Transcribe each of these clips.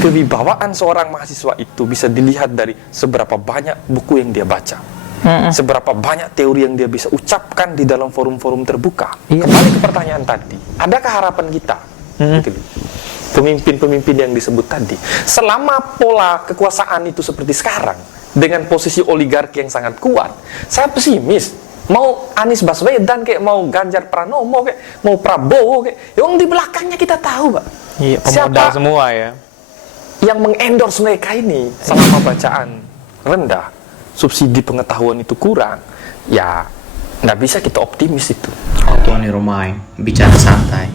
kewibawaan seorang mahasiswa itu bisa dilihat dari seberapa banyak buku yang dia baca, seberapa banyak teori yang dia bisa ucapkan di dalam forum-forum terbuka. Kembali ke pertanyaan tadi, adakah harapan kita? Gitu. Pemimpin-pemimpin yang disebut tadi, selama pola kekuasaan itu seperti sekarang, dengan posisi oligarki yang sangat kuat, saya pesimis. Mau Anies Baswedan kayak mau Ganjar Pranowo kayak mau Prabowo kayak, yang di belakangnya kita tahu, Pak. Iya, pemodal Siapa semua ya. yang mengendorse mereka ini selama bacaan rendah, subsidi pengetahuan itu kurang, ya nggak bisa kita optimis itu. Tuan Romai, bicara santai.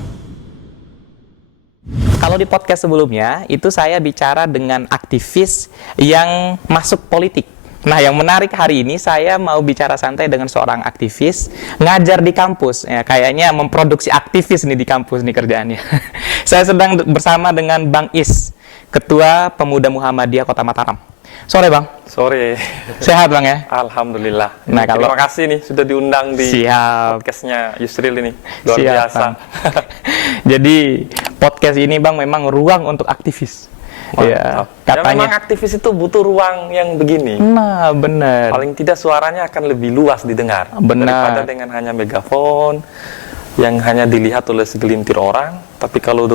Kalau di podcast sebelumnya, itu saya bicara dengan aktivis yang masuk politik. Nah, yang menarik hari ini, saya mau bicara santai dengan seorang aktivis, ngajar di kampus. Ya, kayaknya memproduksi aktivis nih di kampus nih kerjaannya. Saya sedang bersama dengan Bang Is, Ketua Pemuda Muhammadiyah Kota Mataram. Sore, Bang. Sore. Sehat, Bang ya? Alhamdulillah. Nah, terima kasih nih sudah diundang di podcastnya Yusril ini. Luar biasa. Bang. Jadi, podcast ini, Bang, memang ruang untuk aktivis. Ya, katanya memang aktivis itu butuh ruang yang begini. Nah, benar. Paling tidak suaranya akan lebih luas didengar. Benar. Daripada dengan hanya megafon yang hanya dilihat oleh segelintir orang. Tapi kalau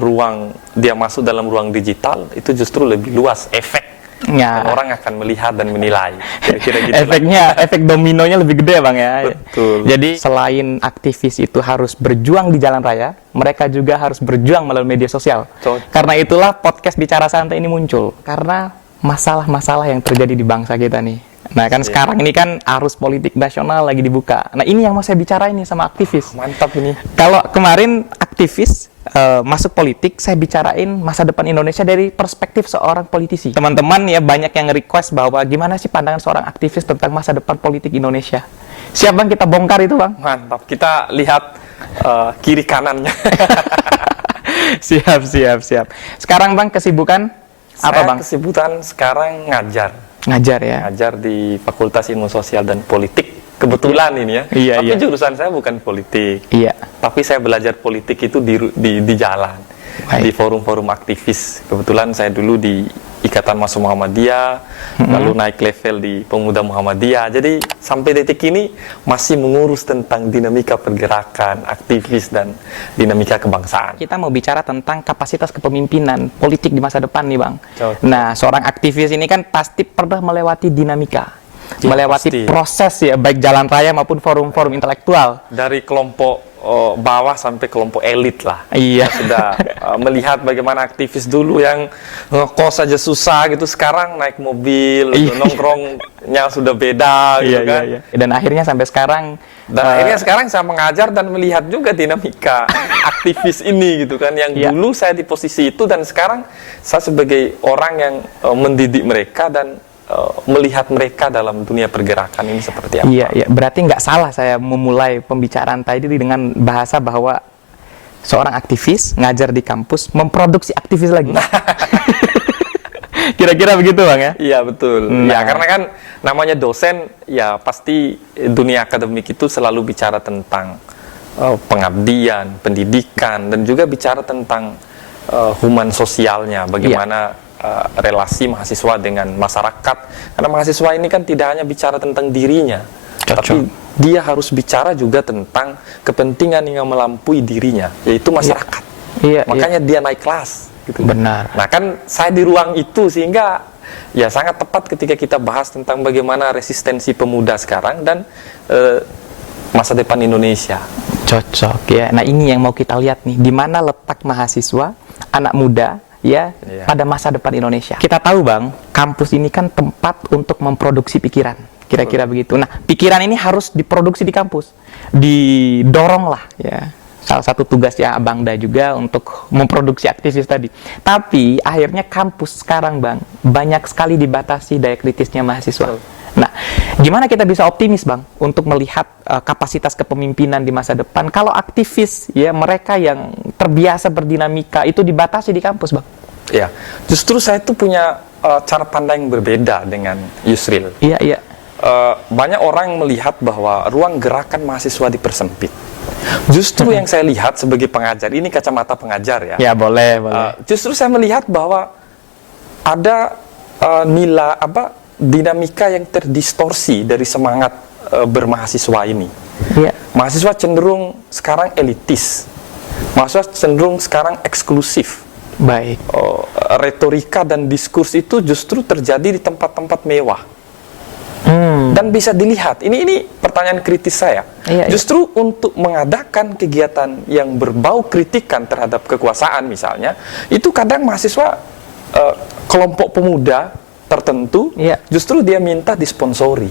dia masuk dalam ruang digital, itu justru lebih luas efek. Ya. Dan orang akan melihat dan menilai. Kira-kira gitu. Efek dominonya lebih gede, Bang ya. Betul. Jadi selain aktivis itu harus berjuang di jalan raya, mereka juga harus berjuang melalui media sosial. Karena itulah podcast Bicara Santai ini muncul. Karena masalah-masalah yang terjadi di bangsa kita nih. Nah, kan sekarang ini kan arus politik nasional lagi dibuka. Nah, ini yang mau saya bicarain nih sama aktivis. Mantap ini. Kalau kemarin aktivis masuk politik, saya bicarain masa depan Indonesia dari perspektif seorang politisi. Teman-teman ya banyak yang request bahwa gimana sih pandangan seorang aktivis tentang masa depan politik Indonesia. Siap, Bang, kita bongkar itu, Bang? Mantap. Kita lihat kiri kanannya. Siap. Sekarang, Bang, kesibukan apa, Bang? Kesibukan sekarang ngajar ya. Ngajar di Fakultas Ilmu Sosial dan Politik. Kebetulan ini ya. Tapi jurusan saya bukan politik. Iya. Tapi saya belajar politik itu di jalan. Baik. Di forum-forum aktivis. Kebetulan saya dulu di Ikatan Mahasiswa Muhammadiyah, lalu naik level di Pemuda Muhammadiyah. Jadi sampai detik ini masih mengurus tentang dinamika pergerakan, aktivis, dan dinamika kebangsaan. Kita mau bicara tentang kapasitas kepemimpinan politik di masa depan nih, Bang. Nah, seorang aktivis ini kan pasti pernah melewati dinamika. Melewati proses ya, baik jalan raya maupun forum-forum intelektual. Dari kelompok bawah sampai kelompok elit lah. Iya. Sudah melihat bagaimana aktivis dulu yang ngekos aja susah gitu, sekarang naik mobil, nongkrongnya sudah beda gitu kan. Iya. Dan akhirnya sampai sekarang. Akhirnya sekarang saya mengajar dan melihat juga dinamika aktivis ini gitu kan. Yang dulu saya di posisi itu dan sekarang saya sebagai orang yang mendidik mereka dan melihat mereka dalam dunia pergerakan ini seperti apa. Iya. Berarti nggak salah saya memulai pembicaraan tadi dengan bahasa bahwa seorang aktivis ngajar di kampus memproduksi aktivis lagi. Kira-kira begitu, Bang ya? Iya, betul. Ya, karena kan namanya dosen, ya pasti dunia akademik itu selalu bicara tentang pengabdian, pendidikan, dan juga bicara tentang human sosialnya, bagaimana relasi mahasiswa dengan masyarakat. Karena mahasiswa ini kan tidak hanya bicara tentang dirinya, tapi dia harus bicara juga tentang kepentingan yang melampaui dirinya, yaitu masyarakat. Makanya dia naik kelas gitu. Benar. Nah, kan saya di ruang itu sehingga ya sangat tepat ketika kita bahas tentang bagaimana resistensi pemuda sekarang dan masa depan Indonesia. Cocok ya. Nah, ini yang mau kita lihat nih, di mana letak mahasiswa, anak muda pada masa depan Indonesia. Kita tahu, Bang, kampus ini kan tempat untuk memproduksi pikiran. Kira-kira begitu. Nah, pikiran ini harus diproduksi di kampus. Didorong lah ya. Salah satu tugasnya Abang Da juga untuk memproduksi aktivis tadi. Tapi akhirnya kampus sekarang, Bang, banyak sekali dibatasi daya kritisnya mahasiswa. Nah, gimana kita bisa optimis, Bang, untuk melihat kapasitas kepemimpinan di masa depan kalau aktivis ya, mereka yang terbiasa berdinamika itu dibatasi di kampus, Bang? Ya, justru saya itu punya cara pandang yang berbeda dengan Yusril. Iya. Banyak orang melihat bahwa ruang gerakan mahasiswa dipersempit. Justru yang saya lihat sebagai pengajar, ini kacamata pengajar ya. Ya, boleh. Justru saya melihat bahwa ada nilai dinamika yang terdistorsi dari semangat bermahasiswa ini. Iya. Mahasiswa cenderung sekarang elitis, mahasiswa cenderung sekarang eksklusif. Baik. Retorika dan diskurs itu justru terjadi di tempat-tempat mewah. Dan bisa dilihat, ini pertanyaan kritis saya. Iya, Justru untuk mengadakan kegiatan yang berbau kritikan terhadap kekuasaan misalnya, itu kadang mahasiswa kelompok pemuda tertentu, Iya. justru dia minta disponsori.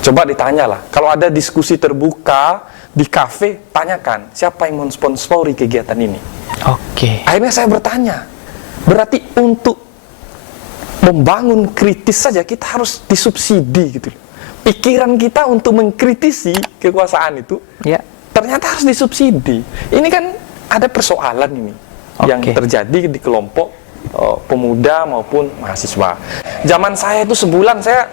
Coba ditanyalah, kalau ada diskusi terbuka di kafe, tanyakan siapa yang mensponsori kegiatan ini. Oke. Akhirnya saya bertanya, berarti untuk membangun kritis saja kita harus disubsidi gitu. Pikiran kita untuk mengkritisi kekuasaan itu Ya. ternyata harus disubsidi. Ini kan ada persoalan ini yang Oke. terjadi di kelompok pemuda maupun mahasiswa. Zaman saya itu sebulan saya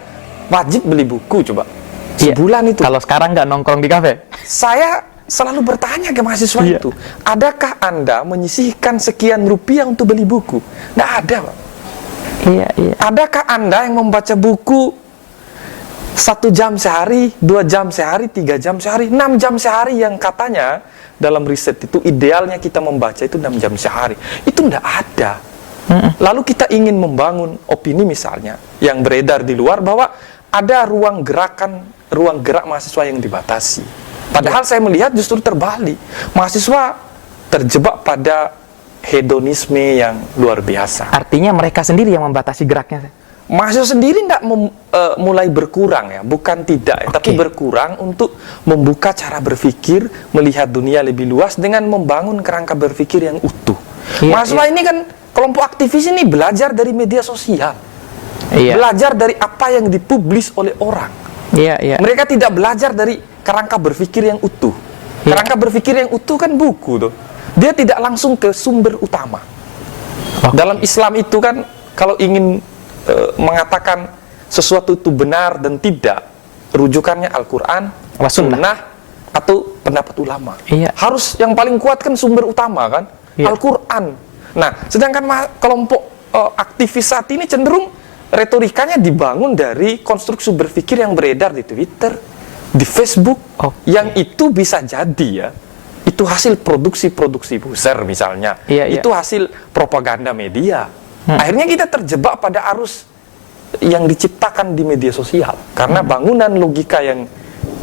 wajib beli buku coba. Iya. Sebulan itu. Kalau sekarang nggak nongkrong di kafe? Saya selalu bertanya ke mahasiswa Iya. itu, adakah Anda menyisihkan sekian rupiah untuk beli buku? Nggak ada, Pak. Iya, iya. Adakah Anda yang membaca buku 1 jam sehari, 2 jam sehari, 3 jam sehari, 6 jam sehari yang katanya dalam riset itu idealnya kita membaca itu 6 jam sehari. Itu nggak ada. Lalu kita ingin membangun opini misalnya yang beredar di luar bahwa ada ruang gerak mahasiswa yang dibatasi. Padahal saya melihat justru terbalik. Mahasiswa terjebak pada hedonisme yang luar biasa. Artinya mereka sendiri yang membatasi geraknya. Mahasiswa sendiri tidak mulai berkurang ya, bukan tidak, ya, tapi berkurang untuk membuka cara berpikir, melihat dunia lebih luas dengan membangun kerangka berpikir yang utuh. Iya, Mahasiswa ini kan kelompok aktivis ini belajar dari media sosial, Iya. belajar dari apa yang dipublis oleh orang. Iya, iya. Mereka tidak belajar dari kerangka berpikir yang utuh. Iya. Kerangka berpikir yang utuh kan buku tuh. Dia tidak langsung ke sumber utama. Oke. Dalam Islam itu kan kalau ingin mengatakan sesuatu itu benar dan tidak, rujukannya Al-Quran, Sunnah. Sunnah, atau pendapat ulama. Iya. Harus yang paling kuat kan sumber utama kan, Iya. Al-Quran. Nah, sedangkan kelompok aktivis saat ini cenderung retorikanya dibangun dari konstruksi berpikir yang beredar di Twitter, di Facebook, Oke. yang itu bisa jadi ya, itu hasil produksi-produksi besar misalnya, Iya, iya. itu hasil propaganda media. Akhirnya kita terjebak pada arus yang diciptakan di media sosial karena bangunan logika yang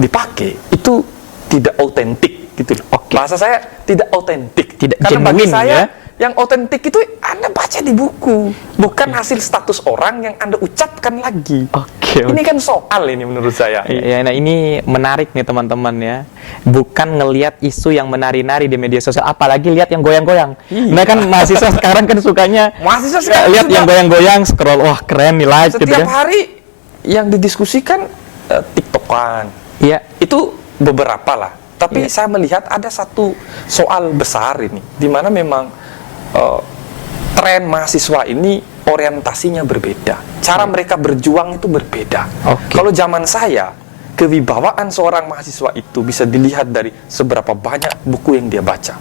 dipakai itu tidak autentik gitu loh. Oke. Bahasa saya tidak autentik. Tidak Karena bagi genuine, saya ya. yang autentik itu Anda baca di buku, bukan hasil status orang yang Anda ucapkan lagi. Oke, Ini kan soal ini menurut saya. Iya, nah ini menarik nih teman-teman ya. Bukan ngelihat isu yang menari-nari di media sosial, apalagi lihat yang goyang-goyang. Nah kan mahasiswa sekarang kan sukanya Mahasiswa sekarang lihat sudah- yang goyang-goyang, scroll, wah keren nih like gitu Setiap kan. hari yang didiskusikan TikTokan. Iya, Itu beberapa lah. Tapi saya melihat ada satu soal besar ini, di mana memang tren mahasiswa ini orientasinya berbeda. Cara mereka berjuang itu berbeda. Oke. Kalau zaman saya, kewibawaan seorang mahasiswa itu bisa dilihat dari seberapa banyak buku yang dia baca.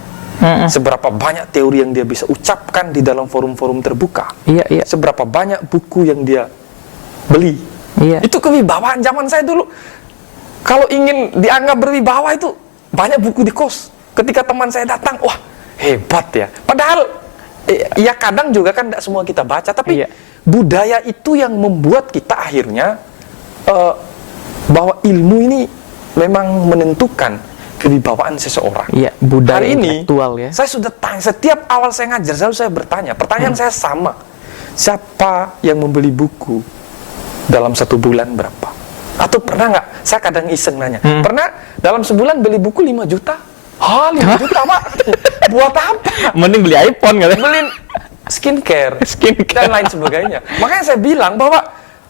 Seberapa banyak teori yang dia bisa ucapkan di dalam forum-forum terbuka. Iya, iya. Seberapa banyak buku yang dia beli. Iya. Itu kewibawaan zaman saya dulu. Kalau ingin dianggap berwibawa itu banyak buku di kos. Ketika teman saya datang, wah hebat ya. Padahal ya kadang juga kan tidak semua kita baca. Tapi Iya. budaya itu yang membuat kita akhirnya bahwa ilmu ini memang menentukan kewibawaan seseorang. Iya, budaya Hari ini intelektual ya. saya sudah tanya, setiap awal saya ngajar selalu saya bertanya. Pertanyaan saya sama. Siapa yang membeli buku dalam 1 bulan berapa? Atau pernah nggak? Saya kadang iseng nanya. Pernah dalam sebulan beli buku 5 juta? 5 juta, Pak? Buat apa? Mending beli iPhone kali. Beli skincare, dan lain sebagainya. Makanya saya bilang bahwa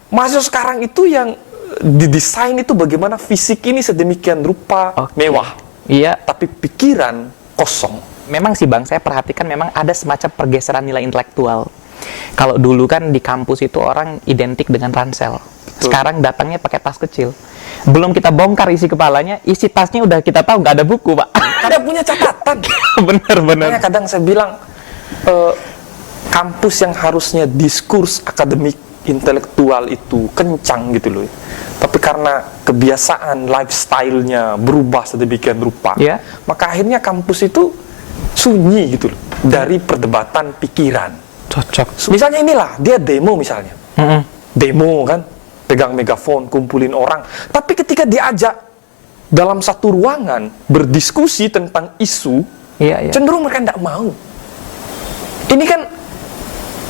mahasiswa sekarang itu yang didesain itu bagaimana fisik ini sedemikian rupa Oke. mewah, Iya, tapi pikiran kosong. memang sih Bang, saya perhatikan memang ada semacam pergeseran nilai intelektual. Kalau dulu kan di kampus itu orang identik dengan ransel. Sekarang datangnya pakai tas kecil. Belum kita bongkar isi kepalanya, isi tasnya udah kita tahu nggak ada buku, Pak. Ada punya catatan. Bener-bener. Makanya kadang saya bilang kampus yang harusnya diskurs akademik intelektual itu kencang gitu loh. Tapi karena kebiasaan lifestyle-nya berubah sedemikian rupa, Ya. maka akhirnya kampus itu sunyi gitu loh dari perdebatan pikiran. Cocok. Misalnya inilah, dia demo misalnya. Demo kan, pegang megafon, kumpulin orang. Tapi ketika diajak dalam satu ruangan berdiskusi tentang isu, Iya, iya. cenderung mereka tidak mau. Ini kan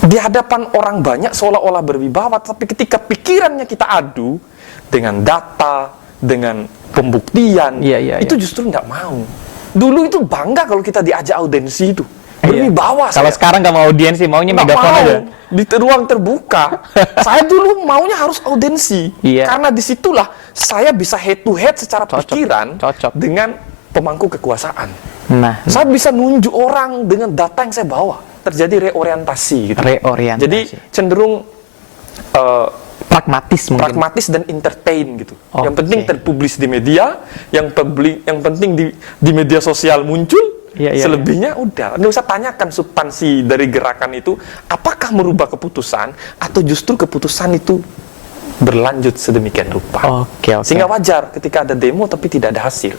di hadapan orang banyak seolah-olah berwibawa, tapi ketika pikirannya kita adu dengan data, dengan pembuktian, Iya, itu justru tidak mau. Dulu itu bangga kalau kita diajak audensi itu. Berwibawa Kalau saya. sekarang nggak mau audiensi, maunya Nggak megafon mau aja. di ruang terbuka. Saya dulu maunya harus audensi. Iya. Karena disitulah saya bisa head to head secara Cocok. pikiran Cocok. dengan pemangku kekuasaan. Nah, Saya bisa nunjuk orang dengan data yang saya bawa. Terjadi reorientasi gitu. reorientasi. Jadi cenderung pragmatis mungkin. pragmatis dan entertain gitu. Yang Oke. penting terpublis di media, yang penting di media sosial muncul. Iya, iya, Selebihnya udah, nggak usah tanyakan substansi dari gerakan itu, apakah merubah keputusan atau justru keputusan itu berlanjut sedemikian rupa. Oke, oke. Sehingga wajar ketika ada demo tapi tidak ada hasil.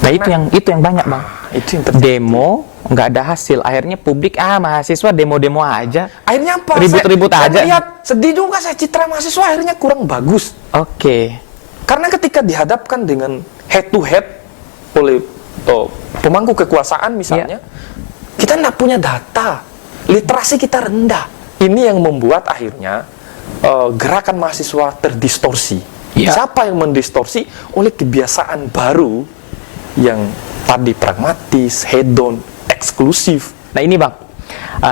Nah, itu yang banyak, Bang. Itu yang terjadi. Demo nggak ada hasil, akhirnya publik mahasiswa demo-demo aja. Akhirnya apa? Ribut-ribut Saya aja. melihat sedih juga saya citra mahasiswa akhirnya kurang bagus. Oke. Karena ketika dihadapkan dengan head to head oleh pemangku kekuasaan misalnya, kita tidak punya data, literasi kita rendah. Ini yang membuat akhirnya gerakan mahasiswa terdistorsi. Ya. Siapa yang mendistorsi? Oleh kebiasaan baru yang tadi pragmatis, hedon, eksklusif. Nah ini Bang,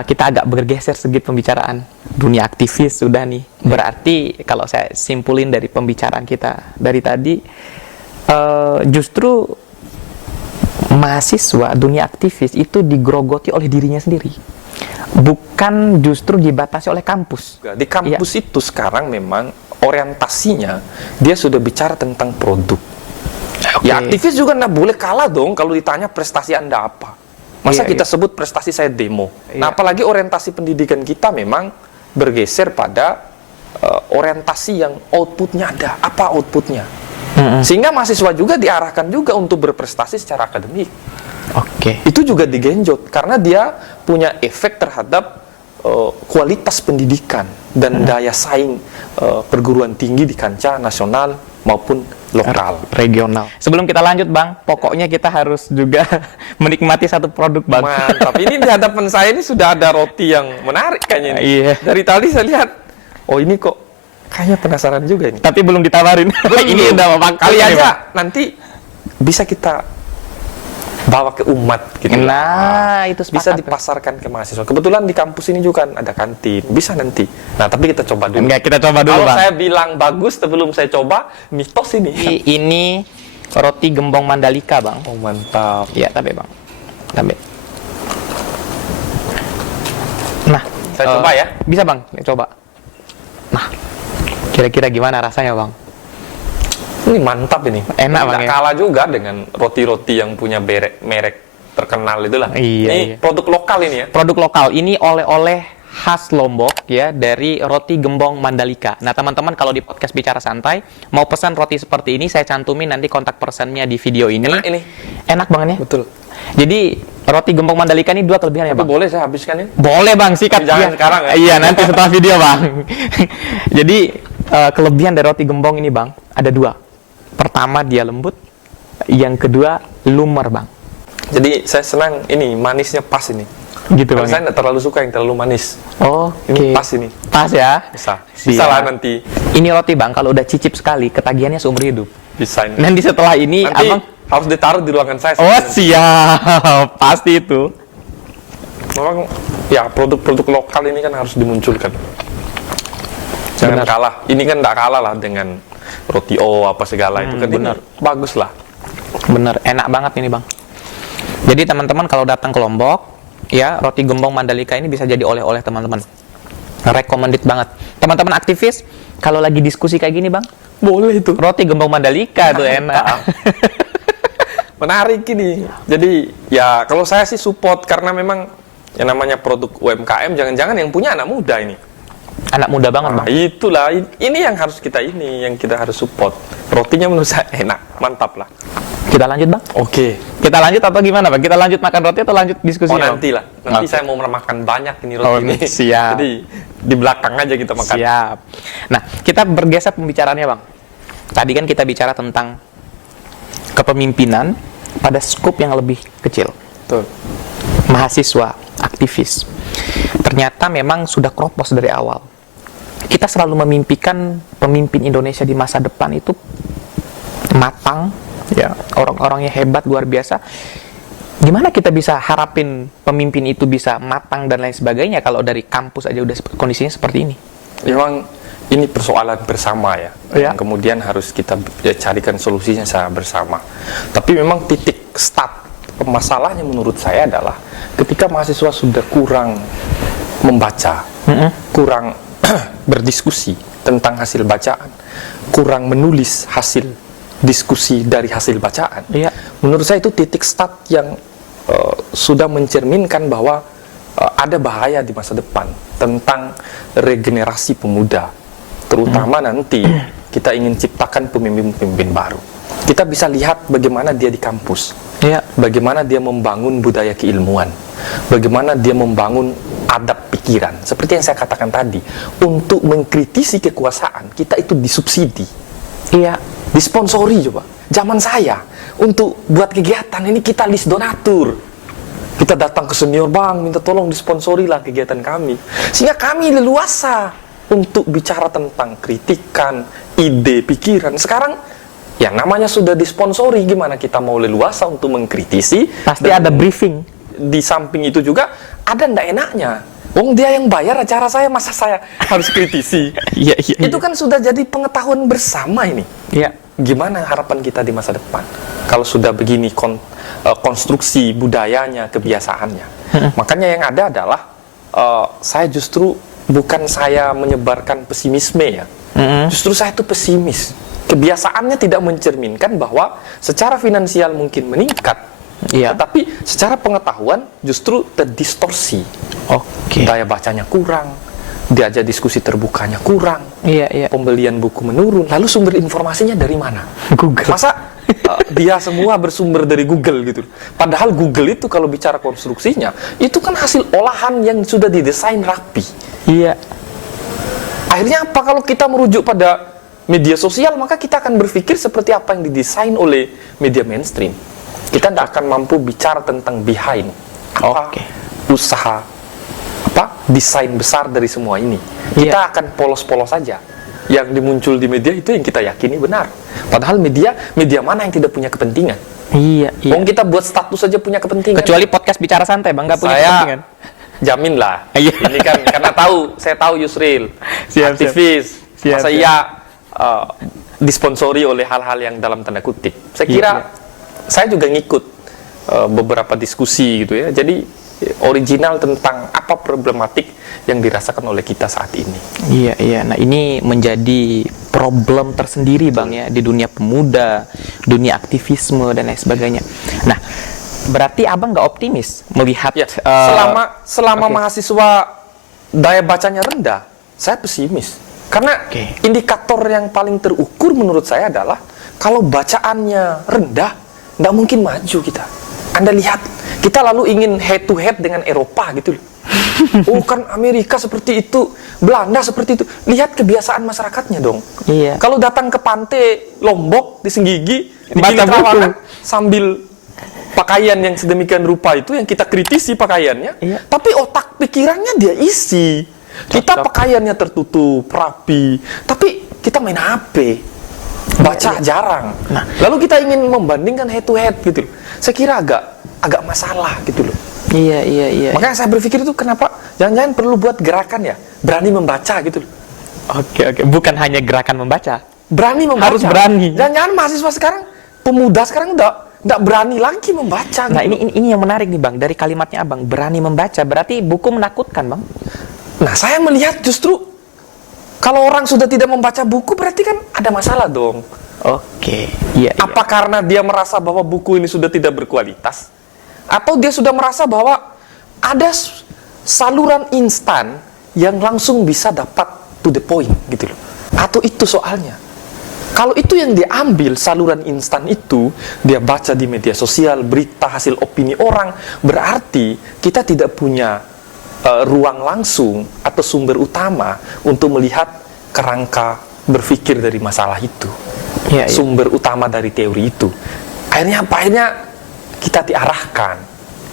kita agak bergeser sedikit pembicaraan. Dunia aktivis sudah nih. Berarti kalau saya simpulin dari pembicaraan kita dari tadi, justru mahasiswa dunia aktivis itu digerogoti oleh dirinya sendiri. Bukan justru dibatasi oleh kampus. Di kampus itu sekarang memang orientasinya dia sudah bicara tentang produk. Ya aktivis juga nggak boleh kalah dong kalau ditanya prestasi Anda apa. Masa kita sebut prestasi saya demo. Nah apalagi orientasi pendidikan kita memang bergeser pada orientasi yang outputnya ada. Apa outputnya? Sehingga mahasiswa juga diarahkan juga untuk berprestasi secara akademik. Oke. Itu juga digenjot karena dia punya efek terhadap kualitas pendidikan dan daya saing perguruan tinggi di kancah nasional maupun lokal. Regional. Sebelum kita lanjut Bang, pokoknya kita harus juga menikmati satu produk Bang. Mantap. Ini di hadapan saya ini sudah ada roti yang menarik kayaknya ini. Iya. Dari tadi saya lihat, oh ini kok kayaknya penasaran juga ini. Tapi belum ditawarin. Ini udah Bang. Kali Ini, aja Bang. nanti bisa kita bawa ke umat gitu. Nah, itu Bisa sepakat. dipasarkan ke mahasiswa. Kebetulan di kampus ini juga kan ada kantin. Bisa nanti. Nah, tapi kita coba dulu. Enggak, kita coba dulu Kalau Bang. saya bilang bagus sebelum saya coba, mitos ini. Ini roti gembong Mandalika Bang. Oh, mantap. Iya, tapi Bang. Tapi. Nah, Saya coba ya. Bisa Bang, coba. Nah, kira-kira gimana rasanya Bang? Ini mantap ini. Enak, Bang, Nggak ya? kalah juga dengan roti-roti yang punya merek terkenal itulah. Iya, Ini iya. produk lokal ini ya. Produk lokal ini oleh-oleh khas Lombok ya dari roti gembong Mandalika. Nah teman-teman kalau di podcast Bicara Santai mau pesan roti seperti ini saya cantumin nanti kontak personnya di video ini. Enak ini. Enak banget ya. Betul. Jadi roti gembong Mandalika ini dua kelebihan ya Tapi Bang. boleh saya habiskan ini? Boleh Bang, sikat. Jangan Iya. sekarang ya. Iya nanti setelah video Bang. Jadi kelebihan dari roti gembong ini Bang ada dua. Pertama dia lembut, yang kedua lumer Bang. Jadi saya senang ini manisnya pas ini. Gitu Karena Bang. saya nggak terlalu suka yang terlalu manis. Oke. Ini pas ini. Pas ya. Bisa. Siap. Bisa lah nanti. Ini roti Bang kalau udah cicip sekali ketagihannya seumur hidup. Bisa ini. Nanti setelah ini Nanti Abang harus ditaruh di ruangan saya. oh siap. Pasti itu. Memang ya produk-produk lokal ini kan harus dimunculkan. Jangan Benar. kalah. Ini kan nggak kalah lah dengan roti O apa segala itu kan benar. ini bagus lah. Bener, enak banget ini Bang. Jadi teman-teman kalau datang ke Lombok, ya roti gembong Mandalika ini bisa jadi oleh-oleh teman-teman. Recommended banget. Teman-teman aktivis, kalau lagi diskusi kayak gini Bang, Boleh itu. roti gembong Mandalika tuh enak. Menarik ini. Jadi ya kalau saya sih support karena memang Yang namanya produk UMKM, jangan-jangan yang punya anak muda ini. Anak muda banget, Nah, Bang. itulah, ini yang kita harus support. Rotinya menurut saya enak, mantap lah. Kita lanjut, Bang. Oke. Kita lanjut atau gimana, Bang? Kita lanjut makan roti atau lanjut diskusi? Oh, nanti lah. Nanti Oke. saya mau makan banyak ini roti Oh, ini. siap. Jadi di belakang aja kita makan. Siap. Nah, kita bergeser pembicaraannya, Bang. Tadi kan kita bicara tentang kepemimpinan pada skop yang lebih kecil. Betul. Mahasiswa, aktivis. Ternyata memang sudah kropos dari awal. Kita selalu memimpikan pemimpin Indonesia di masa depan itu matang, ya, orang-orangnya hebat, luar biasa. Gimana kita bisa harapin pemimpin itu bisa matang dan lain sebagainya kalau dari kampus aja udah kondisinya seperti ini? Memang ini persoalan bersama ya. Ya. Yang kemudian harus kita carikan solusinya secara bersama. Tapi memang titik start masalahnya menurut saya adalah ketika mahasiswa sudah kurang membaca, kurang berdiskusi tentang hasil bacaan, kurang menulis hasil diskusi dari hasil bacaan. Iya. Menurut saya itu titik start yang sudah mencerminkan bahwa ada bahaya di masa depan tentang regenerasi pemuda, terutama nanti kita ingin ciptakan pemimpin-pemimpin baru. Kita bisa lihat bagaimana dia di kampus, Iya. bagaimana dia membangun budaya keilmuan, bagaimana dia membangun adab pikiran. Seperti yang saya katakan tadi, untuk mengkritisi kekuasaan kita itu disubsidi, Iya. disponsori. Coba zaman saya untuk buat kegiatan ini kita list donatur, kita datang ke senior bank minta tolong disponsori lah kegiatan kami, sehingga kami leluasa untuk bicara tentang kritikan, ide, pikiran. Sekarang ya namanya sudah disponsori, gimana kita mau leluasa untuk mengkritisi? Pasti Dan ada briefing. di samping itu juga ada ndak enaknya. Wong dia yang bayar acara saya, masa saya harus kritisi? Iya, iya. Itu kan sudah jadi pengetahuan bersama ini. Iya. Gimana harapan kita di masa depan kalau sudah begini konstruksi budayanya, kebiasaannya? Makanya yang ada adalah saya justru bukan saya menyebarkan pesimisme ya. Justru saya itu pesimis. Kebiasaannya tidak mencerminkan bahwa secara finansial mungkin meningkat, Iya. tetapi secara pengetahuan justru terdistorsi. Oke. Daya bacanya kurang, diajak diskusi terbukanya kurang, Iya, iya. pembelian buku menurun, lalu sumber informasinya dari mana? Google. Masa dia semua bersumber dari Google gitu? Padahal Google itu kalau bicara konstruksinya, itu kan hasil olahan yang sudah didesain rapi. Iya. Akhirnya apa kalau kita merujuk pada media sosial, maka kita akan berpikir seperti apa yang didesain oleh media mainstream. Kita tidak akan mampu bicara tentang behind, apa Oke. usaha, apa desain besar dari semua ini. Iya. Kita akan polos-polos saja. Yang dimuncul di media itu yang kita yakini benar. Padahal media mana yang tidak punya kepentingan? Iya, iya. Wong kita buat status saja punya kepentingan. Kecuali podcast bicara santai, Bang, nggak punya saya kepentingan. jamin lah. Iya. Ini kan karena saya tahu Yusril, Siap, aktivis. siap. Masa Siap, iya disponsori oleh hal-hal yang dalam tanda kutip. Saya kira Iya. saya juga ngikut beberapa diskusi gitu ya. Jadi original tentang apa problematik yang dirasakan oleh kita saat ini. Iya, iya. Nah, ini menjadi problem tersendiri, Bang, ya, di dunia pemuda, dunia aktivisme, dan lain sebagainya. Nah, berarti Abang nggak optimis melihat... Ya, selama oke. mahasiswa daya bacanya rendah, saya pesimis. Karena Oke. indikator yang paling terukur menurut saya adalah kalau bacaannya rendah, nggak mungkin maju kita. Anda lihat, kita lalu ingin head to head dengan Eropa gitu loh. Oh kan Amerika seperti itu, Belanda seperti itu. Lihat kebiasaan masyarakatnya dong. Iya. Kalau datang ke pantai Lombok di Senggigi, di Baca Gili buku. Trawangan, sambil pakaian yang sedemikian rupa itu yang kita kritisi pakaiannya, Iya. tapi otak pikirannya dia isi. Kita Cocok. pakaiannya tertutup, rapi, tapi kita main HP, baca jarang. Nah. Lalu kita ingin membandingkan head to head gitu loh. Saya kira agak masalah gitu loh. Iya, iya, iya. Makanya saya berpikir itu kenapa jangan-jangan perlu buat gerakan ya, berani membaca gitu loh. Oke, oke. Bukan hanya gerakan membaca. Berani membaca. Harus berani. Jangan-jangan mahasiswa sekarang, pemuda sekarang nggak berani lagi membaca. Nah, gitu. ini yang menarik nih, Bang, dari kalimatnya Abang, berani membaca. Berarti buku menakutkan, Bang. Nah, saya melihat justru kalau orang sudah tidak membaca buku berarti kan ada masalah dong. Oke. Iya, iya. Apa karena dia merasa bahwa buku ini sudah tidak berkualitas? Atau dia sudah merasa bahwa ada saluran instan yang langsung bisa dapat to the point gitu loh. Atau itu soalnya. Kalau itu yang diambil saluran instan itu, dia baca di media sosial, berita hasil opini orang, berarti kita tidak punya ruang langsung atau sumber utama untuk melihat kerangka berpikir dari masalah itu. Iya, iya. Sumber utama dari teori itu. Akhirnya apa? Akhirnya kita diarahkan,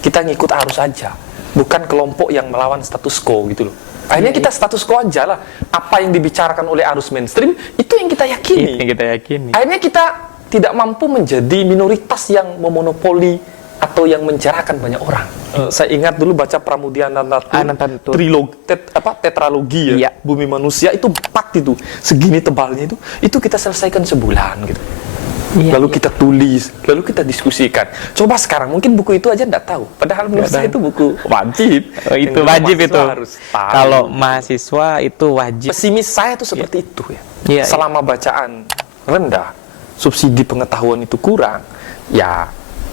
kita ngikut arus aja, bukan kelompok yang melawan status quo gitu loh. Akhirnya kita status quo aja lah. Apa yang dibicarakan oleh arus mainstream itu yang kita yakini. Itu yang kita yakini. Akhirnya kita tidak mampu menjadi minoritas yang memonopoli atau yang mencerahkan banyak orang. Saya ingat dulu baca Pramudia Anantatur, tetralogi ya, Iya. Bumi Manusia itu 4 itu, segini tebalnya itu kita selesaikan sebulan gitu. Iya, Lalu iya. kita tulis, lalu kita diskusikan. Coba sekarang mungkin buku itu aja nggak tahu. Padahal menurut saya itu buku wajib. Oh, itu Yang wajib mahasiswa itu. harus tahu. Kalau mahasiswa itu wajib. Pesimis saya tuh seperti itu ya. Iya, Selama bacaan rendah, subsidi pengetahuan itu kurang, ya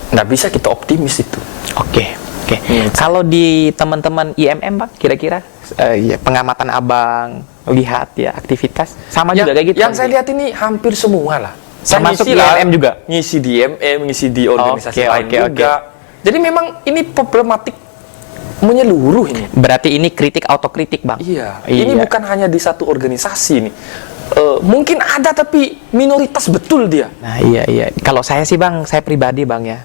nggak bisa kita optimis itu. Oke, oke. Kalau di teman-teman IMM Bang, kira-kira ya, pengamatan Abang lihat ya aktivitas sama juga kayak gitu. Yang Bang? saya lihat ini hampir semua lah. Saya Termasuk ngisi di lah, IMM juga? Ngisi di IMM, ngisi di organisasi Oke, lain oke, juga. Jadi memang ini problematik menyeluruh ini. Berarti ini kritik autokritik Bang. Iya, ini bukan hanya di satu organisasi nih. Mungkin ada tapi minoritas betul dia. Nah iya. Kalau saya sih Bang, saya pribadi Bang ya,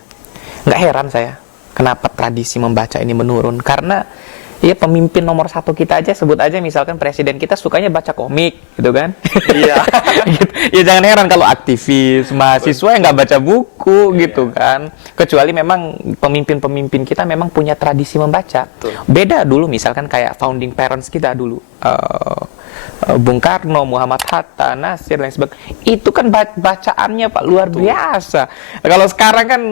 nggak heran saya kenapa tradisi membaca ini menurun. Karena ya pemimpin nomor 1 kita aja, sebut aja misalkan presiden kita sukanya baca komik gitu kan. Iya. Gitu. Ya jangan heran kalau aktivis, mahasiswa yang nggak baca buku gitu kan. Kecuali memang pemimpin-pemimpin kita memang punya tradisi membaca. Betul. Beda dulu misalkan kayak founding parents kita dulu. Bung Karno, Muhammad Hatta, Nasir dan sebagainya. Itu kan bacaannya Pak luar biasa. Kalau sekarang kan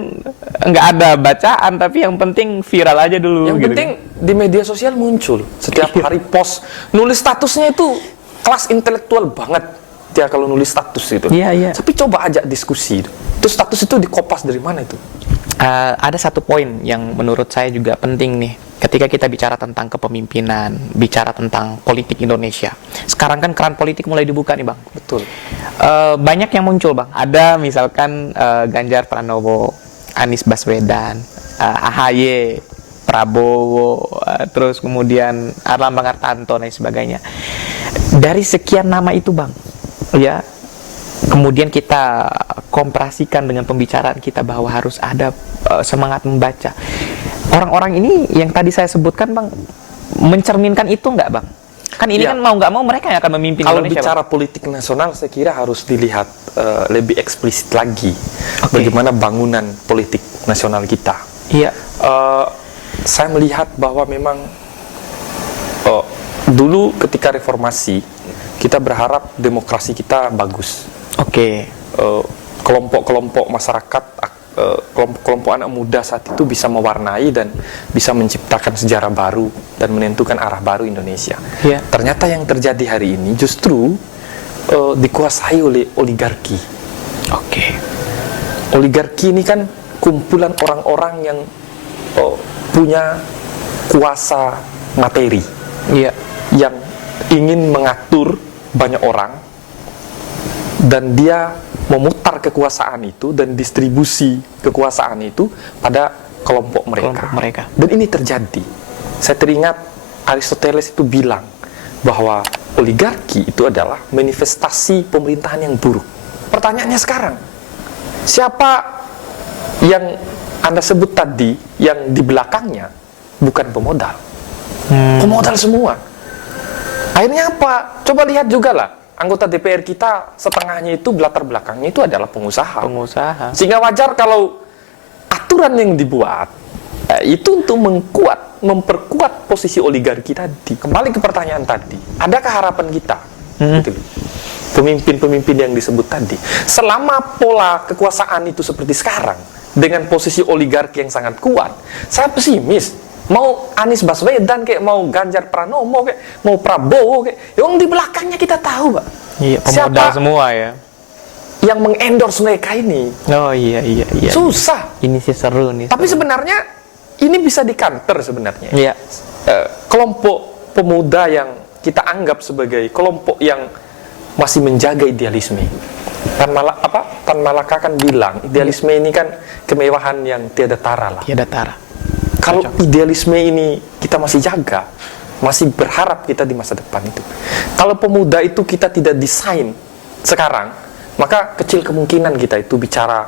nggak ada bacaan, tapi yang penting viral aja dulu. Yang gitu penting di media sosial muncul setiap hari post, nulis statusnya itu kelas intelektual banget dia kalau nulis status gitu. Iya. Tapi coba ajak diskusi. Itu status itu dikopas dari mana itu? Ada satu poin yang menurut saya juga penting nih. Ketika kita bicara tentang kepemimpinan, bicara tentang politik Indonesia. Sekarang kan keran politik mulai dibuka nih Bang. Betul. Banyak yang muncul Bang. Ada misalkan Ganjar Pranowo, Anies Baswedan, AHY, Prabowo, terus kemudian Erlangga Hartarto dan sebagainya. Dari sekian nama itu Bang, ya, kemudian kita komparasikan dengan pembicaraan kita bahwa harus ada semangat membaca. Orang-orang ini yang tadi saya sebutkan Bang, mencerminkan itu nggak Bang? Kan ini Ya. kan mau nggak mau mereka yang akan memimpin Kalau Indonesia. bicara Bang. politik nasional, saya kira harus dilihat lebih eksplisit lagi Oke. bagaimana bangunan politik nasional kita. Iya. Saya melihat bahwa memang dulu ketika reformasi kita berharap demokrasi kita bagus. Oke. Kelompok-kelompok masyarakat, kelompok-kelompok anak muda saat itu bisa mewarnai dan bisa menciptakan sejarah baru dan menentukan arah baru Indonesia. Iya. Ternyata yang terjadi hari ini justru dikuasai oleh oligarki. Oke. Oligarki ini kan kumpulan orang-orang yang punya kuasa materi, Iya. yang ingin mengatur banyak orang, dan dia memutar kekuasaan itu dan distribusi kekuasaan itu pada kelompok mereka. Kelompok mereka. Dan ini terjadi. Saya teringat Aristoteles itu bilang bahwa oligarki itu adalah manifestasi pemerintahan yang buruk. Pertanyaannya sekarang, siapa yang Anda sebut tadi yang di belakangnya bukan pemodal? Pemodal semua. Akhirnya apa? Coba lihat juga lah. Anggota DPR kita setengahnya itu latar belakangnya itu adalah pengusaha. Pengusaha. Sehingga wajar kalau aturan yang dibuat itu untuk memperkuat posisi oligarki tadi. Kembali ke pertanyaan tadi, adakah harapan kita? Gitu loh. Pemimpin-pemimpin yang disebut tadi, selama pola kekuasaan itu seperti sekarang dengan posisi oligarki yang sangat kuat, saya pesimis. Mau Anies Baswedan kayak mau Ganjar Pranowo kayak mau Prabowo kayak, yang di belakangnya kita tahu, Pak. Iya, pemodal Siapa semua ya. yang mengendorse mereka ini? Oh iya. Susah. Ini sih seru nih. Tapi sebenarnya ini bisa dikanter sebenarnya. Iya. Kelompok pemuda yang kita anggap sebagai kelompok yang masih menjaga idealisme. Tan Malaka kan bilang idealisme ini kan kemewahan yang tiada tara lah. Tiada tara. Kalau idealisme ini kita masih jaga, masih berharap kita di masa depan itu. Kalau pemuda itu kita tidak desain sekarang, maka kecil kemungkinan kita itu bicara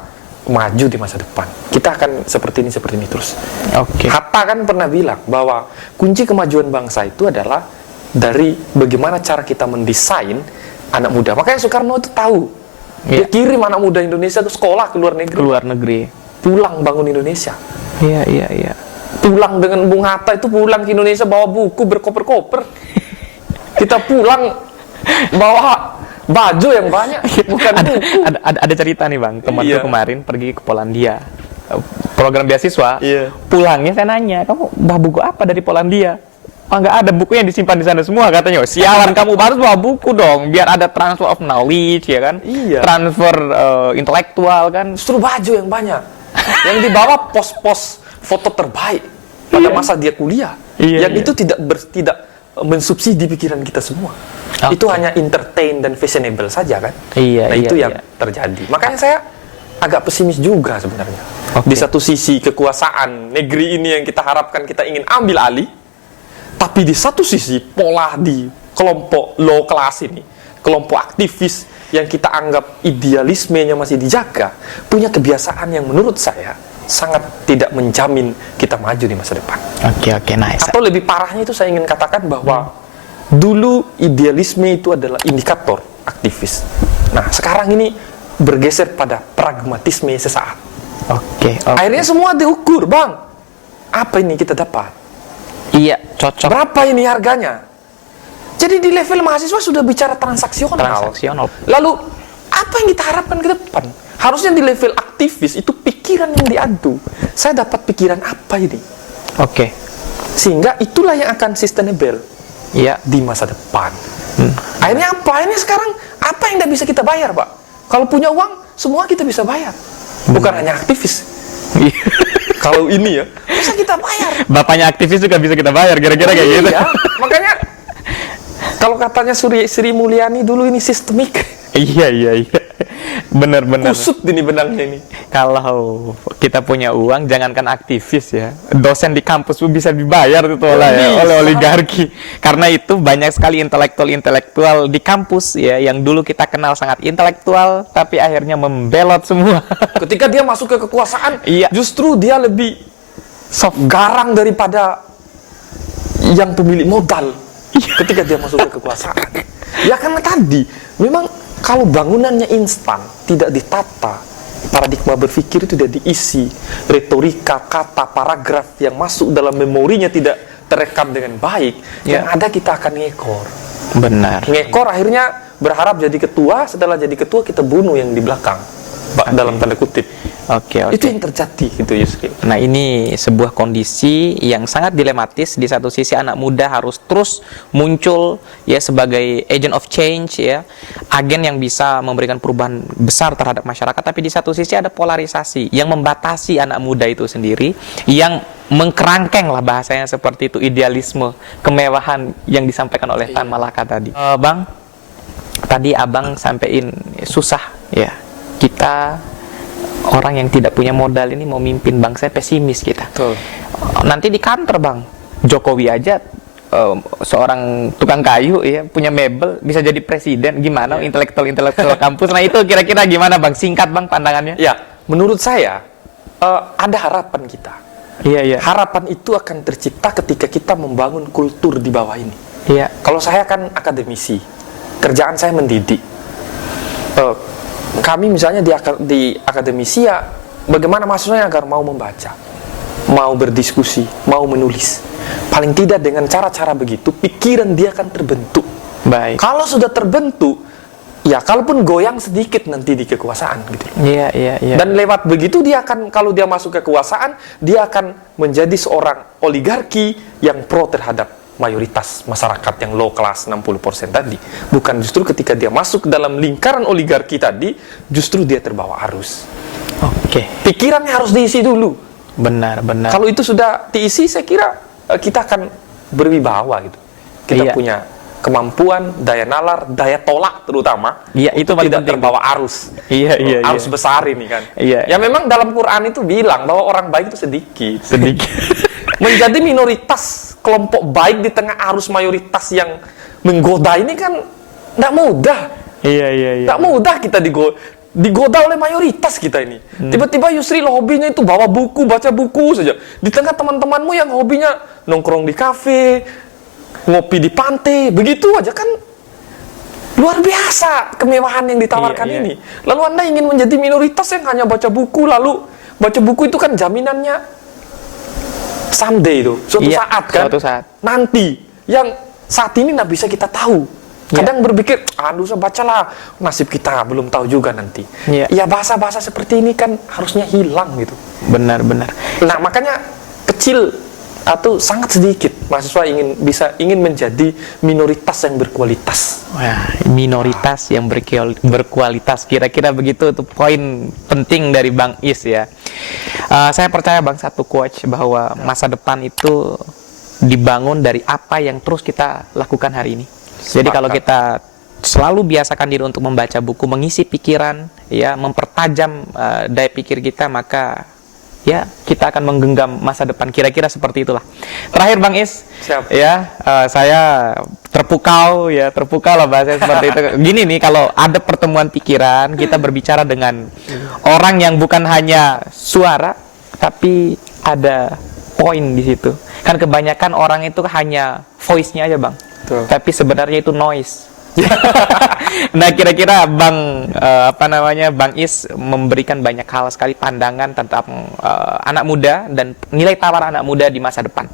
maju di masa depan. Kita akan seperti ini terus. Oke. Hatta kan pernah bilang bahwa kunci kemajuan bangsa itu adalah dari bagaimana cara kita mendesain anak muda. Makanya Soekarno itu tahu. Dia kirim anak muda Indonesia ke sekolah ke luar negeri. Ke luar negeri. Pulang bangun Indonesia. Iya. Pulang dengan Bung Hatta itu pulang ke Indonesia bawa buku berkoper-koper. Kita pulang bawa baju yang banyak, bukan buku. Ada cerita nih Bang, temanku kemarin pergi ke Polandia. Program beasiswa. Iya. Pulangnya saya nanya, "Kamu bawa buku apa dari Polandia?" "Oh, nggak ada, bukunya disimpan di sana semua," katanya. "Oh, sialan, kamu harus bawa buku dong, biar ada transfer of knowledge, ya kan? Iya. Transfer intelektual kan." Justru baju yang banyak. Yang dibawa pos-pos foto terbaik pada masa dia kuliah. Yang itu tidak mensubsidi pikiran kita semua. Itu hanya entertain dan fashionable saja kan. Itu yang terjadi. Makanya saya agak pesimis juga sebenarnya. Di satu sisi kekuasaan negeri ini yang kita harapkan kita ingin ambil alih, tapi di satu sisi pola di kelompok low class ini, kelompok aktivis yang kita anggap idealismenya masih dijaga, punya kebiasaan yang menurut saya sangat tidak menjamin kita maju di masa depan. Oke, nice. Atau lebih parahnya itu saya ingin katakan bahwa dulu idealisme itu adalah indikator aktivis. Nah, sekarang ini bergeser pada pragmatisme sesaat. Oke. Akhirnya semua diukur, Bang. Apa ini kita dapat? Iya, cocok. Berapa ini harganya? Jadi di level mahasiswa sudah bicara transaksional. Lalu apa yang kita harapkan ke depan? Harusnya di level aktivis itu pikiran yang diadu. Saya dapat pikiran apa ini? Oke. Sehingga itulah yang akan sustainable di masa depan. Akhirnya apa? Ini sekarang apa yang tidak bisa kita bayar, Pak? Kalau punya uang, semua kita bisa bayar. Bukan hanya aktivis. Kalau ini ya, bisa kita bayar. Bapaknya aktivis juga bisa kita bayar, kira-kira kayak gitu. Iya, makanya kalau katanya Sri Mulyani dulu ini sistemik. Iya. Bener. Kusut ini benangnya ini. Kalau kita punya uang, jangankan aktivis ya, dosen di kampus pun bisa dibayar itu oleh oligarki. Karena itu banyak sekali intelektual di kampus ya, yang dulu kita kenal sangat intelektual, tapi akhirnya membelot semua. Ketika dia masuk ke kekuasaan, justru dia lebih garang daripada yang pemilik modal. Ketika dia masuk ke kekuasaan, ya karena tadi memang kalau bangunannya instan, tidak ditata, paradigma berpikir itu tidak diisi, retorika, kata, paragraf yang masuk dalam memorinya tidak terekam dengan baik, yang ada kita akan ngekor. Benar. Ngekor akhirnya berharap jadi ketua, setelah jadi ketua kita bunuh yang di belakang, dalam tanda kutip. Oke. Itu yang terjadi gitu, Yusri. Nah, ini sebuah kondisi yang sangat dilematis. Di satu sisi anak muda harus terus muncul ya sebagai agent of change ya, agen yang bisa memberikan perubahan besar terhadap masyarakat, tapi di satu sisi ada polarisasi yang membatasi anak muda itu sendiri, yang mengkerangkeng lah bahasanya seperti itu, idealisme, kemewahan yang disampaikan oleh Tan Malaka tadi. Bang, tadi Abang sampein susah ya. Kita orang yang tidak punya modal ini mau mimpin bangsa, pesimis kita. Betul. Nanti di kantor Bang, Jokowi aja seorang tukang kayu ya, punya mebel, bisa jadi presiden. Gimana intelektual kampus? Nah itu kira-kira gimana Bang? Singkat Bang pandangannya. Ya, menurut saya ada harapan kita. Iya. Harapan itu akan tercipta ketika kita membangun kultur di bawah ini. Iya. Kalau saya kan akademisi, kerjaan saya mendidik. Kami misalnya di akademisi ya, bagaimana mahasiswanya agar mau membaca, mau berdiskusi, mau menulis. Paling tidak dengan cara-cara begitu, pikiran dia akan terbentuk. Baik. Kalau sudah terbentuk, ya kalaupun goyang sedikit nanti di kekuasaan gitu. Iya. Dan lewat begitu dia akan, kalau dia masuk kekuasaan, dia akan menjadi seorang oligarki yang pro terhadap mayoritas masyarakat yang low class 60% tadi. Bukan justru ketika dia masuk dalam lingkaran oligarki tadi, justru dia terbawa arus. Oke. Pikirannya harus diisi dulu. Benar. Kalau itu sudah diisi, saya kira kita akan berwibawa gitu. Kita Iya. punya kemampuan, daya nalar, daya tolak terutama. Iya, itu untuk paling tidak penting. terbawa arus. Iya. Arus besar ini kan. Iya. Ya memang dalam Quran itu bilang bahwa orang baik itu sedikit. Sedikit. Menjadi minoritas kelompok baik di tengah arus mayoritas yang menggoda ini kan tidak mudah. Iya. Tak mudah kita digoda oleh mayoritas kita ini. Tiba-tiba Yusril hobinya itu bawa buku, baca buku saja. Di tengah teman-temanmu yang hobinya nongkrong di kafe, ngopi di pantai, begitu aja kan luar biasa kemewahan yang ditawarkan Iya. ini. Lalu Anda ingin menjadi minoritas yang hanya baca buku, lalu baca buku itu kan jaminannya someday itu, suatu Iya, saat kan. suatu saat. Nanti yang saat ini nggak bisa kita tahu. Kadang berpikir, aduh saya bacalah, nasib kita belum tahu juga nanti. Iya. Ya bahasa-bahasa seperti ini kan harusnya hilang gitu. Benar. Nah makanya kecil atau sangat sedikit mahasiswa ingin menjadi minoritas yang berkualitas. Wah, minoritas yang berkualitas. Kira-kira begitu itu poin penting dari Bang Is ya. Saya percaya Bang satu quote bahwa masa depan itu dibangun dari apa yang terus kita lakukan hari ini. Jadi kalau kita selalu biasakan diri untuk membaca buku, mengisi pikiran, ya, mempertajam daya pikir kita, maka ya kita akan menggenggam masa depan. Kira-kira seperti itulah. Terakhir Bang Is, Siap. ya saya terpukau lah bahasanya seperti itu. Gini nih, kalau ada pertemuan pikiran, kita berbicara dengan orang yang bukan hanya suara, tapi ada poin di situ. Kan kebanyakan orang itu hanya voice-nya aja Bang. Betul. Tapi sebenarnya itu noise. Nah, kira-kira Bang Bang Is memberikan banyak hal sekali pandangan tentang anak muda dan nilai tawar anak muda di masa depan.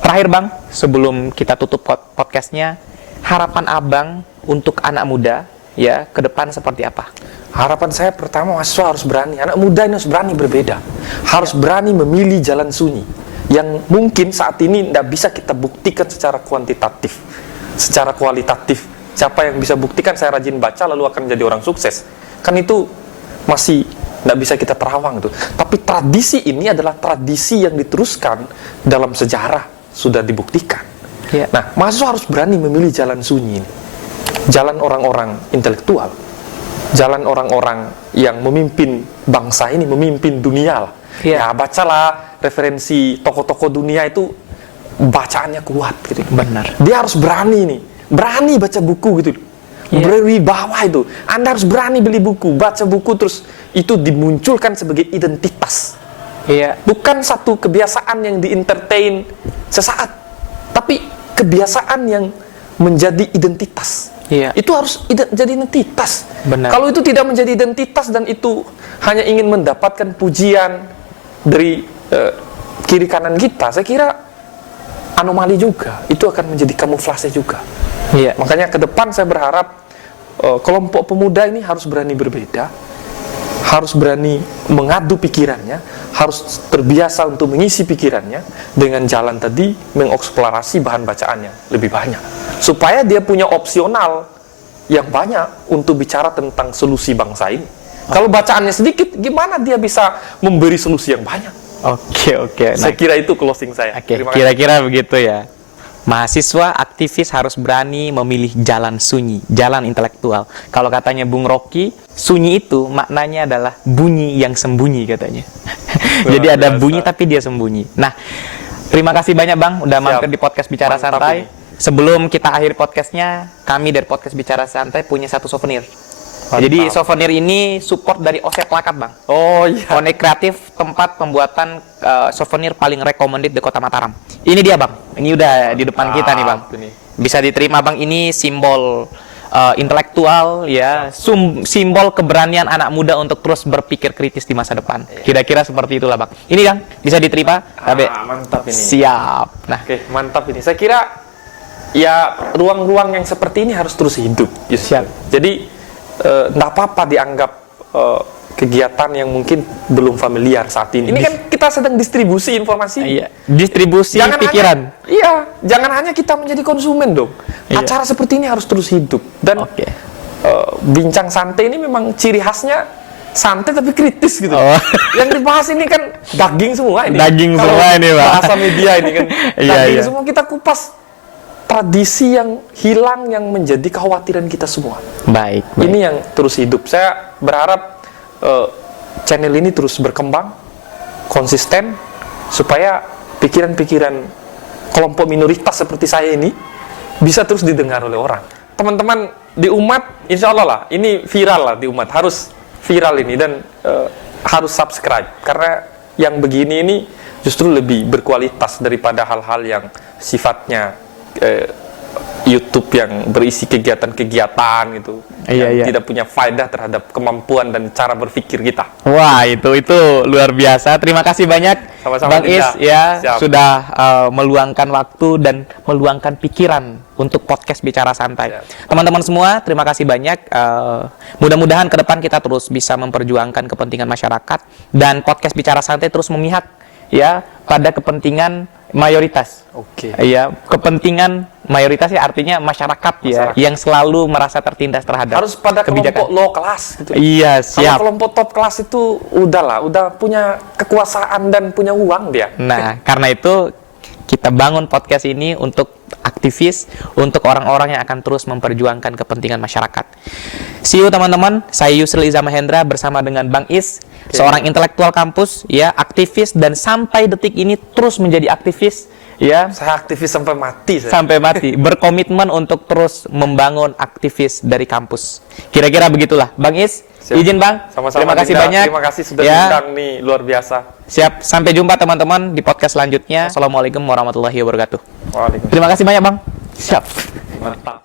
Terakhir Bang, sebelum kita tutup podcastnya, harapan Abang untuk anak muda ya ke depan seperti apa? Harapan saya pertama, mahasiswa harus berani, anak muda ini harus berani berbeda, harus berani memilih jalan sunyi yang mungkin saat ini tidak bisa kita buktikan secara kuantitatif, secara kualitatif. Siapa yang bisa buktikan saya rajin baca lalu akan jadi orang sukses? Kan itu masih tidak bisa kita terawang itu. Tapi tradisi ini adalah tradisi yang diteruskan dalam sejarah, sudah dibuktikan. Ya. Nah, mahasiswa harus berani memilih jalan sunyi ini. Jalan orang-orang intelektual, jalan orang-orang yang memimpin bangsa ini, memimpin dunia lah. Ya. Ya, bacalah referensi tokoh-tokoh dunia itu, bacaannya kuat gitu. Benar. Dia harus berani nih, berani baca buku gitu. Iya. Berwibawa itu. Anda harus berani beli buku, baca buku, terus itu dimunculkan sebagai identitas. Iya. Bukan satu kebiasaan yang di-entertain sesaat, tapi kebiasaan yang menjadi identitas. Iya. Itu harus jadi identitas. Benar. Kalau itu tidak menjadi identitas dan itu hanya ingin mendapatkan pujian dari kiri kanan kita, saya kira anomali juga. Itu akan menjadi kamuflase juga. Iya. Makanya ke depan saya berharap kelompok pemuda ini harus berani berbeda, harus berani mengadu pikirannya, harus terbiasa untuk mengisi pikirannya dengan jalan tadi mengeksplorasi bahan bacaannya lebih banyak, supaya dia punya opsional yang banyak untuk bicara tentang solusi bangsa ini. Kalau bacaannya sedikit, gimana dia bisa memberi solusi yang banyak? Oke. Saya kira itu closing saya. Oke, Terima kasih. kira-kira begitu ya. Mahasiswa aktivis harus berani memilih jalan sunyi, jalan intelektual. Kalau katanya Bung Rocky, sunyi itu maknanya adalah bunyi yang sembunyi katanya. Jadi ada biasa. bunyi tapi dia sembunyi. Nah, terima kasih banyak Bang udah Siap. mampir di podcast Bicara Mantap Santai. ini. Sebelum kita akhiri podcastnya, kami dari podcast Bicara Santai punya satu souvenir. Mantap. Jadi souvenir ini support dari OC Plakat Bang. Oh iya. One Kreatif, tempat pembuatan souvenir paling recommended di Kota Mataram. Ini dia Bang, ini udah di depan kita nih Bang. Ini. Bisa diterima Bang, ini simbol intelektual ya, simbol keberanian anak muda untuk terus berpikir kritis di masa depan. Kira-kira seperti itulah Bang. Ini Bang, bisa diterima? Mantap ini. Siap. Nah, Oke, mantap ini. Saya kira ya ruang-ruang yang seperti ini harus terus hidup. Siap. Jadi tidak apa-apa dianggap kegiatan yang mungkin belum familiar saat ini. Ini kan kita sedang distribusi informasi. iya, distribusi pikiran. Jangan hanya kita menjadi konsumen dong. Iya. Acara seperti ini harus terus hidup. Dan Oke. bincang santai ini memang ciri khasnya santai tapi kritis gitu. Oh. Yang dibahas ini kan daging semua ini. Daging Kalau semua ini, Pak. Bahasa media ini kan Iya, daging iya. semua, kita kupas tradisi yang hilang yang menjadi kekhawatiran kita semua. Baik. Ini yang terus hidup. Saya berharap channel ini terus berkembang, konsisten, supaya pikiran-pikiran kelompok minoritas seperti saya ini bisa terus didengar oleh orang. Teman-teman di umat, insya Allah lah, ini viral lah di umat, harus viral ini dan harus subscribe, karena yang begini ini justru lebih berkualitas daripada hal-hal yang sifatnya YouTube yang berisi kegiatan-kegiatan gitu, Iya, yang iya. tidak punya faedah terhadap kemampuan dan cara berpikir kita. Wah, itu luar biasa. Terima kasih banyak Sama-sama, Bang Is Dinda. ya Siap. sudah meluangkan waktu dan meluangkan pikiran untuk podcast Bicara Santai. Siap. Teman-teman semua, terima kasih banyak. Mudah-mudahan ke depan kita terus bisa memperjuangkan kepentingan masyarakat dan podcast Bicara Santai terus memihak ya pada kepentingan mayoritas. Oke. Ya, kepentingan mayoritas ya artinya masyarakat ya Masyarakat. yang selalu merasa tertindas terhadap Harus pada kebijakan. kelompok low class gitu. Iya, Kalau siap. kelompok top kelas itu udah punya kekuasaan dan punya uang dia. Nah, karena itu kita bangun podcast ini untuk aktivis, untuk orang-orang yang akan terus memperjuangkan kepentingan masyarakat. See you teman-teman, saya Yusril Iza Mahendra bersama dengan Bang Is, seorang intelektual kampus, ya, aktivis dan sampai detik ini terus menjadi aktivis, ya, Saya aktivis sampai mati. sampai mati, berkomitmen untuk terus membangun aktivis dari kampus. Kira-kira begitulah, Bang Is. Siap. Izin Bang, Sama-sama, terima kasih Dinda. banyak. Terima kasih sudah Ya. diundang nih, luar biasa. Siap, sampai jumpa teman-teman di podcast selanjutnya. Assalamualaikum warahmatullahi wabarakatuh. Waalaikumsalam. Terima kasih banyak Bang. Siap. Mantap.